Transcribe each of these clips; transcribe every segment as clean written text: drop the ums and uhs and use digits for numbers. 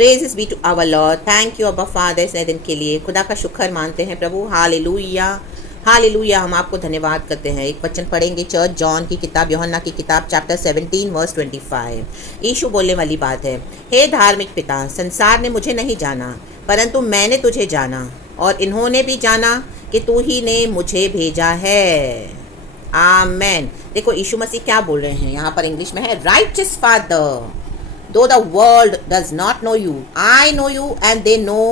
Praises be to our lord. Thank you Abba father इस नए दिन के लिए, खुदा का शुक्र मानते हैं प्रभु। हालेलुया हालेलुया, हम आपको धन्यवाद करते हैं। एक वचन पढ़ेंगे चर्च जॉन की किताब, यूहन्ना की किताब चैप्टर 17 वर्स 25। यीशु बोलने वाली बात है, हे धार्मिक पिता, संसार ने मुझे नहीं जाना परंतु मैंने तुझे जाना, और इन्होंने भी जाना कि तू ही ने मुझे भेजा है। आमेन। देखो यीशु मसीह क्या बोल रहे हैं यहाँ पर, इंग्लिश में है, righteous father, though the world does not know you, I know you and they know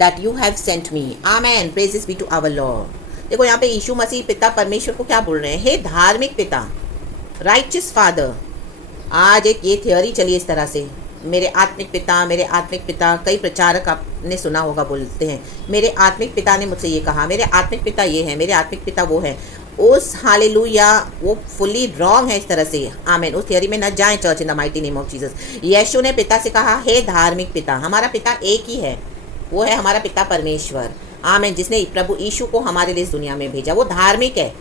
that you have sent me. Amen. Praises be to our Lord. देखो यहाँ पे यीशु मसीह पिता परमेश्वर को क्या बोल रहे हैं, हे धार्मिक पिता, राइचियस फादर। आज एक ये थियोरी चली इस तरह से, मेरे आत्मिक पिता, मेरे आत्मिक पिता। कई प्रचारक आपने सुना होगा बोलते हैं, मेरे आत्मिक पिता ने मुझसे ये कहा, मेरे आत्मिक पिता ये है, मेरे आत्मिक पिता वो है। उस हालेलुया वो फुली रॉन्ग है इस तरह से। आमेन। उस थियोरी में न जाएं church, in the mighty name of Jesus. Yeshu ने पिता से कहा, हे धार्मिक पिता। हमारा पिता एक ही है, वो है हमारा पिता परमेश्वर। आमेन। जिसने प्रभु यीशु को हमारे लिए इस दुनिया में भेजा, वो धार्मिक है।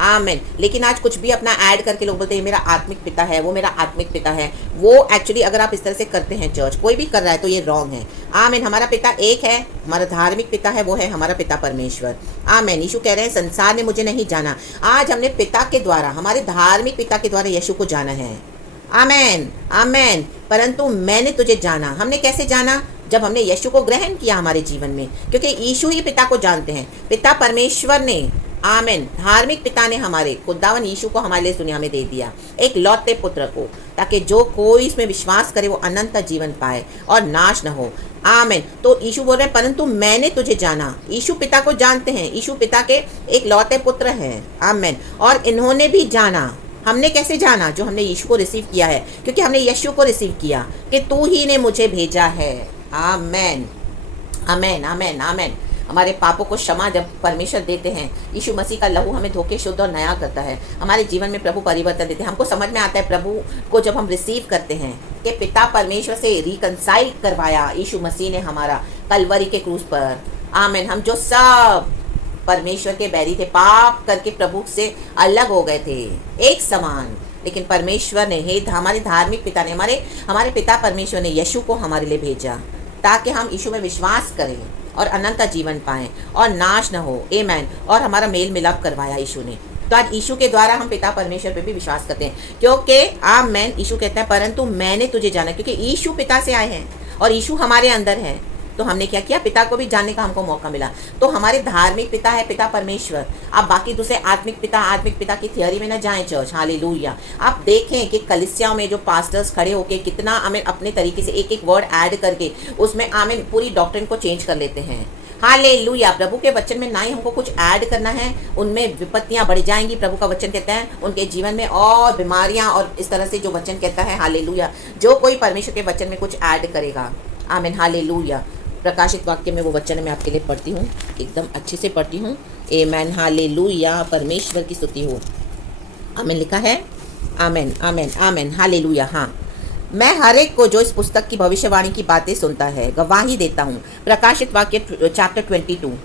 आमेन। लेकिन आज कुछ भी अपना ऐड करके लोग बोलते हैं मेरा आत्मिक पिता है, वो मेरा आत्मिक पिता है। वो एक्चुअली अगर आप इस तरह से करते हैं, चर्च कोई भी कर रहा है, तो ये रॉन्ग है। आमेन। हमारा पिता एक है, हमारा धार्मिक पिता है, वो है हमारा पिता परमेश्वर। आमेन। यीशु कह रहे हैं, संसार ने मुझे नहीं जाना। आज हमने पिता के द्वारा, हमारे धार्मिक पिता के द्वारा यीशु को जाना है। आमेन आमेन। परंतु मैंने तुझे जाना। हमने कैसे जाना? जब हमने यीशु को ग्रहण किया हमारे जीवन में, क्योंकि यीशु ही पिता को जानते हैं। पिता परमेश्वर ने, आमेन, धार्मिक पिता ने हमारे खुदावन यीशु को हमारे लिए दुनिया में दे दिया, एक लौते पुत्र को, ताकि जो कोई इसमें विश्वास करे वो अनंत जीवन पाए और नाश न हो। आमेन। तो यीशु बोल रहे हैं, परंतु मैंने तुझे जाना। यीशु पिता को जानते हैं, यीशु पिता के एक लौते पुत्र हैं। आमेन। और इन्होंने भी जाना। हमने कैसे जाना? जो हमने यीशु को रिसीव किया है, क्योंकि हमने यीशु को रिसीव किया कि तू ही ने मुझे भेजा है। आमेन आमेन आमेन आमेन। हमारे पापों को क्षमा जब परमेश्वर देते हैं, यीशु मसीह का लहू हमें धोके शुद्ध और नया करता है। हमारे जीवन में प्रभु परिवर्तन देते हैं। हमको समझ में आता है प्रभु को जब हम रिसीव करते हैं कि पिता परमेश्वर से रिकंसाइल करवाया यीशु मसीह ने हमारा कलवरी के क्रूस पर। आमेन। हम जो सब परमेश्वर के बैरी थे, पाप करके प्रभु से अलग हो गए थे एक समान, लेकिन परमेश्वर ने, हे हमारे धार्मिक पिता ने, हमारे पिता परमेश्वर ने यीशु को हमारे लिए भेजा, ताकि हम यीशु में विश्वास करें और अनंत जीवन पाएं और नाश न हो। आमेन। और हमारा मेल मिलाप करवाया यीशु ने। तो आज यीशु के द्वारा हम पिता परमेश्वर पे भी विश्वास करते हैं, क्योंकि आमेन, यीशु कहता है, परंतु मैंने तुझे जाना। क्योंकि यीशु पिता से आए हैं और यीशु हमारे अंदर है, तो हमने क्या किया? पिता को भी जानने का हमको मौका मिला। तो हमारे धार्मिक पिता है पिता परमेश्वर। आप बाकी दूसरे आत्मिक पिता की थियोरी में ना जाएं चर्च। हालेलुया। आप देखें कि कलीसियाओं में जो पास्टर्स खड़े होके कितना आमेन अपने तरीके से एक एक वर्ड ऐड करके उसमें आमेन पूरी डॉक्ट्रिन को चेंज कर लेते हैं। हालेलुया। प्रभु के वचन में ना ही हमको कुछ ऐड करना है, उनमें विपत्तियां बढ़ जाएंगी। प्रभु का वचन कहता है उनके जीवन में और बीमारियां, और इस तरह से जो वचन कहता है, हालेलुया, जो कोई परमेश्वर के वचन में कुछ ऐड करेगा। आमेन। हालेलुया। प्रकाशित वाक्य में वो वचन मैं आपके लिए पढ़ती हूँ, एकदम अच्छे से पढ़ती हूँ। आमेन। हालेलुया। परमेश्वर की स्तुति हो। आमेन लिखा है। आमेन आमेन आमेन। हालेलुया। हाँ, मैं हर एक को जो इस पुस्तक की भविष्यवाणी की बातें सुनता है गवाही देता हूँ। प्रकाशित वाक्य चैप्टर 22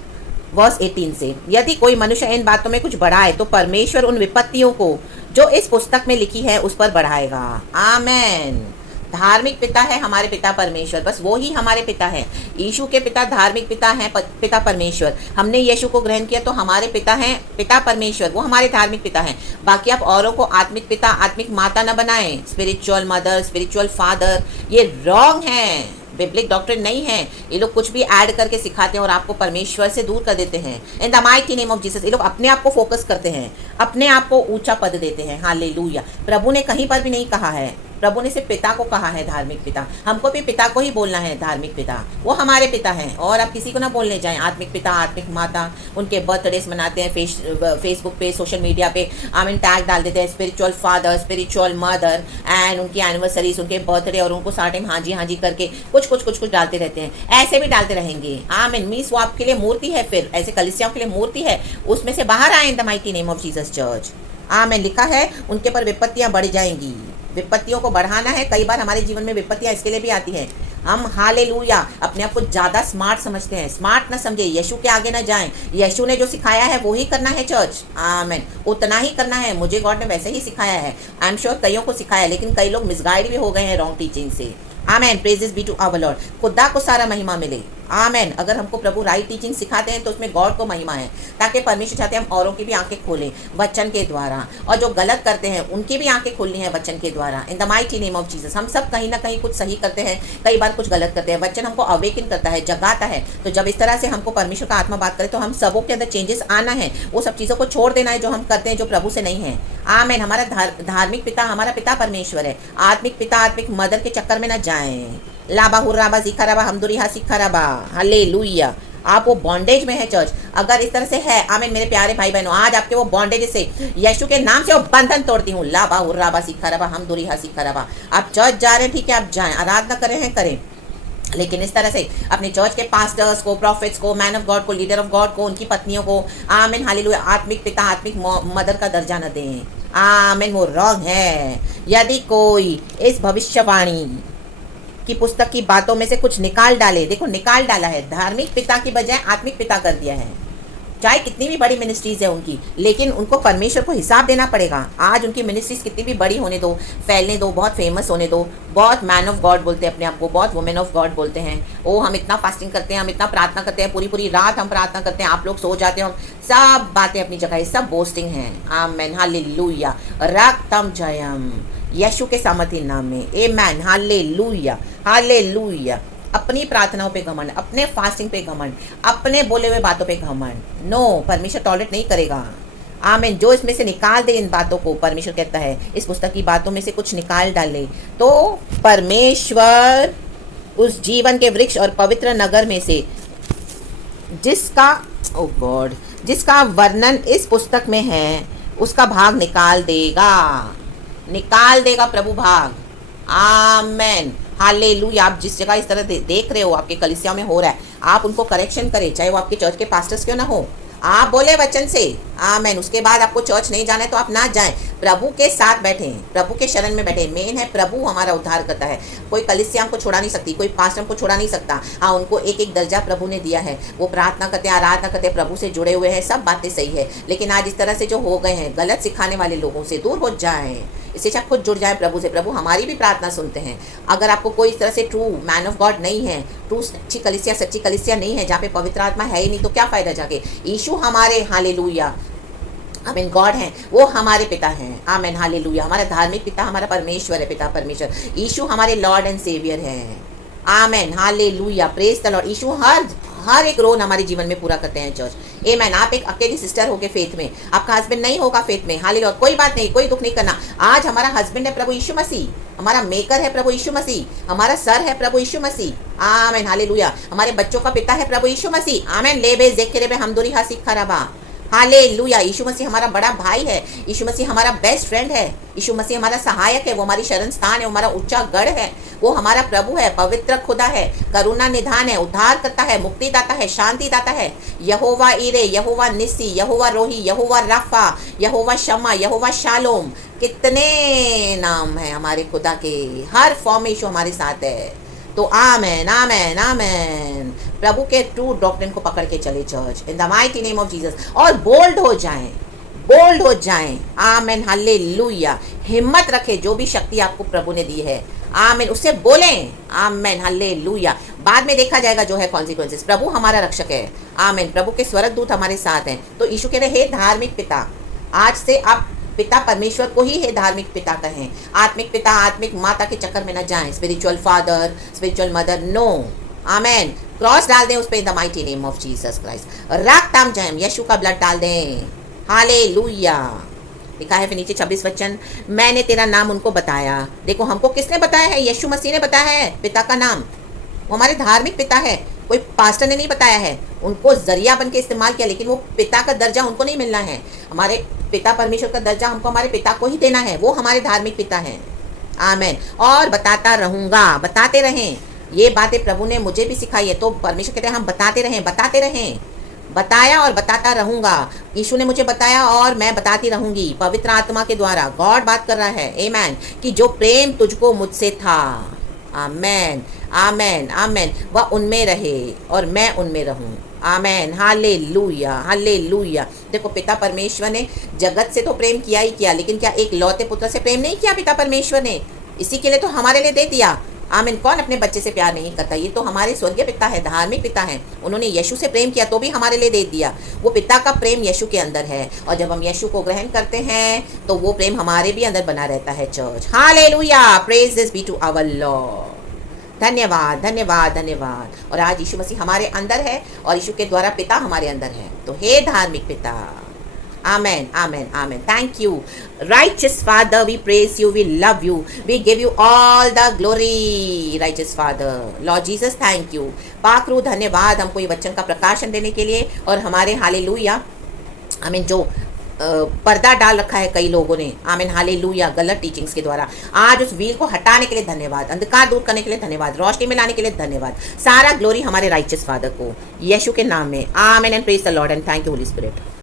वर्स 18 से, यदि कोई मनुष्य इन बातों में कुछ बढ़ाए तो परमेश्वर उन विपत्तियों को जो इस पुस्तक में लिखी है उस पर बढ़ाएगा। आमेन। धार्मिक पिता है हमारे पिता परमेश्वर, बस वो ही हमारे पिता है। यीशु के पिता धार्मिक पिता हैं, पिता परमेश्वर। हमने यीशु को ग्रहण किया तो हमारे पिता हैं पिता परमेश्वर, वो हमारे धार्मिक पिता हैं। बाकी आप औरों को आत्मिक पिता, आत्मिक माता न बनाएं। स्पिरिचुअल मदर, स्पिरिचुअल फादर, ये रॉन्ग है, बिब्लिक डॉक्ट्रिन नहीं है। ये लोग कुछ भी ऐड करके सिखाते हैं और आपको परमेश्वर से दूर कर देते हैं। इन the mighty name of Jesus. ये लोग अपने आप को फोकस करते हैं, अपने आप को ऊंचा पद देते हैं। हालेलुया। प्रभु ने कहीं पर भी नहीं कहा है, प्रभु ने सिर्फ पिता को कहा है धार्मिक पिता। हमको भी पिता को ही बोलना है धार्मिक पिता, वो हमारे पिता हैं। और आप किसी को ना बोलने जाएं आत्मिक पिता, आत्मिक माता। उनके बर्थडेज मनाते हैं फेसबुक पे, सोशल मीडिया पे, आमीन, टैग डाल देते हैं spiritual father, spiritual mother, and उनकी एनिवर्सरीज, उनके बर्थडे, और उनको सारे टाइम हाँ जी करके कुछ डालते रहते हैं। ऐसे भी डालते रहेंगे। आमीन। मीन्स वो आपके लिए मूर्ति है, फिर ऐसे कलीसियाओं के लिए मूर्ति है। उसमें से बाहर आए इन the mighty name of Jesus church. आमीन। लिखा है उनके पर विपत्तियां बढ़ जाएंगी। विपत्तियों को बढ़ाना है। कई बार हमारे जीवन में विपत्तियां इसके लिए भी आती हैं, हम हालेलुया अपने आप को ज़्यादा स्मार्ट समझते हैं। स्मार्ट ना समझे, यीशु के आगे ना जाएं। यीशु ने जो सिखाया है वो ही करना है चर्च। आमेन। उतना ही करना है। मुझे गॉड ने वैसे ही सिखाया है। आई एम श्योर कईयों को सिखाया है, लेकिन कई लोग मिसगाइड भी हो गए हैं रॉन्ग टीचिंग से। Amen, praises be to our lord. खुदा को सारा महिमा मिले। आमेन। अगर हमको प्रभु राइट टीचिंग सिखाते हैं तो उसमें गॉड को महिमा है, ताकि परमेश्वर चाहते हैं हम औरों की भी आंखें खोलें वचन के द्वारा, और जो गलत करते हैं उनकी भी आंखें खोलनी है वचन के द्वारा। इन the mighty name of Jesus. हम सब कहीं ना कहीं कुछ सही करते हैं, कई बार कुछ गलत करते हैं। वचन हमको अवेकन करता है, जगाता है। तो जब इस तरह से हमको परमेश्वर का आत्मा बात करे तो हम सबों के अंदर चेंजेस आना है, वो सब चीज़ों को छोड़ देना है जो हम करते हैं जो प्रभु से नहीं है। आमेन। हमारा धार्मिक पिता, हमारा पिता परमेश्वर है। आत्मिक पिता, आत्मिक मदर के चक्कर में न जाएं। लाबा हुर्राबा जिखाराबा हमदुरिहा सिखाराबा। हालेलुया। आप वो बॉन्डेज में है चर्च, अगर इस तरह से है, आमीन। मेरे प्यारे भाई बहनों, आज आपके वो बॉन्डेज से यीशु के नाम से वो बंधन तोड़ती हूँ। लाबा हुर्राबा सिखाराबा हमदुरिहा सिखाराबा। आप चर्च जा रहे हैं, ठीक है, आप जाएं, आराधना करें हैं, करें, लेकिन इस तरह से अपने चर्च के पास्टर्स को, प्रॉफिट्स को, मैन ऑफ गॉड को, लीडर ऑफ गॉड को, उनकी पत्नियों को, आमीन, हालेलुया, आत्मिक पिता, आत्मिक मदर का दर्जा न दें। आमीन। वो रॉन्ग है। यदि कोई इस भविष्यवाणी की पुस्तक की बातों में से कुछ निकाल डाले, देखो निकाल डाला है, धार्मिक पिता की बजाय आत्मिक पिता कर दिया है। चाहे कितनी भी बड़ी मिनिस्ट्रीज है उनकी, लेकिन उनको परमेश्वर को हिसाब देना पड़ेगा। आज उनकी मिनिस्ट्रीज कितनी भी बड़ी होने दो, फैलने दो, बहुत फेमस होने दो, बहुत मैन ऑफ गॉड बोलते हैं अपने आप को, बहुत वुमेन ऑफ गॉड बोलते हैं। ओ हम इतना फास्टिंग करते हैं, हम इतना प्रार्थना करते हैं, पूरी पूरी रात हम प्रार्थना करते हैं, आप लोग सो जाते हो। सब बातें अपनी जगह, सब बोस्टिंग है। आमेन, हालेलुया। रक्तम जयम यीशु के सामर्थ्य नाम में। आमेन, हालेलुया, हालेलुया। अपनी प्रार्थनाओं पे घमंड, अपने फास्टिंग पे घमंड, अपने बोले हुए बातों पे घमंड, नो, परमेश्वर टॉलरेट नहीं करेगा। आमीन। जो इसमें से निकाल दे इन बातों को, परमेश्वर कहता है इस पुस्तक की बातों में से कुछ निकाल डाले तो परमेश्वर उस जीवन के वृक्ष और पवित्र नगर में से जिसका, ओ गॉड, जिसका वर्णन इस पुस्तक में है, उसका भाग निकाल देगा, निकाल देगा प्रभु भाग। आमेन, हालेलुया। आप जिस जगह इस तरह देख रहे हो आपके कलीसियाओं में हो रहा है, आप उनको करेक्शन करें, चाहे वो आपके चर्च के पास्टर्स क्यों ना हो। आप बोले वचन से, आमेन। उसके बाद आपको चर्च नहीं जाना है तो आप ना जाएं, प्रभु के साथ बैठें, प्रभु के शरण में बैठें। मेन है प्रभु हमारा उद्धार करता है। कोई कलीसिया हमको छोड़ा नहीं सकती, कोई पास्टर हमको छोड़ा नहीं सकता। हाँ, उनको एक एक दर्जा प्रभु ने दिया है, वो प्रार्थना करते हैं, आराधना करते हैं, प्रभु से जुड़े हुए हैं, सब बातें सही है। लेकिन आज इस तरह से जो हो गए हैं, गलत सिखाने वाले लोगों से दूर हो जाएं, इससे अच्छा खुद जुड़ जाए प्रभु से। प्रभु हमारी भी प्रार्थना सुनते हैं। अगर आपको कोई इस तरह से ट्रू मैन ऑफ गॉड नहीं है, ट्रू अच्छी कलीसिया, सच्ची कलीसिया नहीं है, जहाँ पे पवित्र आत्मा है ही नहीं, तो क्या फ़ायदा जाके। यीशु हमारे, हालेलुया, आमीन, गॉड हैं, वो हमारे पिता हैं। आमीन, हालेलुया। हमारा धार्मिक पिता हमारा परमेश्वर है, पिता परमेश्वर। यीशु हमारे लॉर्ड एंड सेवियर हैं। आमीन, हालेलुया, प्रेज द लॉर्ड। यीशु हर एक रोल हमारे जीवन में पूरा करते हैं चर्च। आमीन। आप एक अकेली सिस्टर होके फेथ में, आपका हस्बैंड नहीं होगा फेथ में, हालेलुया, कोई बात नहीं, कोई दुख नहीं करना। आज हमारा हस्बैंड है प्रभु यीशु मसीह, हमारा मेकर है प्रभु यीशु मसीह, हमारा सर है प्रभु यीशु मसीह। आमीन, हालेलुया। हमारे बच्चों का पिता है प्रभु यीशु मसीह। आमीन। लेबे जेकेरेबे हमदुरी हासिक खराबा। हालेलुया। यीशु मसीह हमारा बड़ा भाई है, यीशु मसीह हमारा बेस्ट फ्रेंड है, यीशु मसीह हमारा सहायक है, वो हमारी शरण स्थान है, वो हमारा ऊंचा गढ़ है, वो हमारा प्रभु है, पवित्र खुदा है, करुणा निधान है, उद्धार करता है, मुक्ति दाता है, शांति दाता है। यहोवा इरे, यहोवा निस्सी, यहोवा रोही, यहोवा राफा, यहोवा शमा, यहोवा शालोम। कितने नाम है हमारे खुदा के, हर फॉर्म में यीशु हमारे साथ है। तो आमेन, आमेन, आमेन। प्रभु के ट्रू डॉक्ट्रिन को पकड़ के चले church, in the mighty name of Jesus, और बोल्ड हो जाएं, बोल्ड हो जाएं। आमेन, हालेलुया। हिम्मत रखे, जो भी शक्ति आपको प्रभु ने दी है, आमेन, उससे बोलें। आमेन, हालेलुया। बाद में देखा जाएगा जो है कॉन्सिक्वेंसेस। प्रभु हमारा रक्षक है। आमेन। प्रभु के स्वर्गदूत हमारे साथ हैं। तो यीशु कह रहे, हे धार्मिक पिता, आज से आप पिता परमेश्वर को ही है धार्मिक पिता कहें। आत्मिक पिता, आत्मिक माता के चक्कर में न जाएं, spiritual father, spiritual mother, no. Amen. Cross डाल दें उस पे, in the mighty name of Jesus Christ. रक्तम जयम, यीशु का ब्लड डाल दें। हालेलुया। लिखा है फिर नीचे 26 वचन, मैंने तेरा नाम उनको बताया। देखो हमको किसने बताया है? यीशु मसीह ने बताया है पिता का नाम। वो हमारे धार्मिक पिता है, कोई पास्टर ने नहीं बताया है, उनको जरिया बन के इस्तेमाल किया, लेकिन वो पिता का दर्जा उनको नहीं मिलना है। हमारे पिता परमेश्वर का दर्जा हमको हमारे पिता को ही देना है, वो हमारे धार्मिक पिता हैं। आमेन। और बताता रहूँगा, बताते रहें। ये बातें प्रभु ने मुझे भी सिखाई है, तो परमेश्वर कहते हैं हम बताते रहें, बताते रहें। बताया और बताता रहूँगा। यीशु ने मुझे बताया और मैं बताती रहूँगी, पवित्र आत्मा के द्वारा। गॉड बात कर रहा है, आमेन, कि जो प्रेम तुझको मुझसे था, आमेन, आमेन, आमेन, वह उनमें रहे और मैं उनमें रहूं। आमेन, हालेलुया, हालेलुया। देखो पिता परमेश्वर ने जगत से तो प्रेम किया ही किया, लेकिन क्या एक लौते पुत्र से प्रेम नहीं किया पिता परमेश्वर ने? इसी के लिए तो हमारे लिए दे दिया। आमीन। कौन अपने बच्चे से प्यार नहीं करता? ये तो हमारे स्वर्गीय पिता है, धार्मिक पिता है। उन्होंने यीशु से प्रेम किया तो भी हमारे लिए दे दिया। वो पिता का प्रेम यीशु के अंदर है, और जब हम यीशु को ग्रहण करते हैं तो वो प्रेम हमारे भी अंदर बना रहता है। Church, hallelujah, praise this be to our lord. धन्यवाद धन्यवाद धन्यवाद। और आज यीशु मसीह हमारे अंदर है और यीशु के द्वारा पिता हमारे अंदर है। तो हे धार्मिक पिता, Amen, amen, amen. Thank you. Righteous Father, we praise you, we love you. We give you all the glory, righteous Father. Lord Jesus, thank you. पाक रूह धन्यवाद हमको ये वचन का प्रकाशन देने के लिए, और हमारे हालेलुया आमीन जो पर्दा डाल रखा है कई लोगों ने, आमीन हालेलुया, गलत टीचिंग्स के द्वारा, आज उस व्हील को हटाने के लिए धन्यवाद, अंधकार दूर करने के लिए धन्यवाद, रोशनी में लाने के लिए धन्यवाद। सारा ग्लोरी हमारे राइचियस फादर को, यीशु के नाम में, आमीन and praise the Lord and thank you Holi spirit.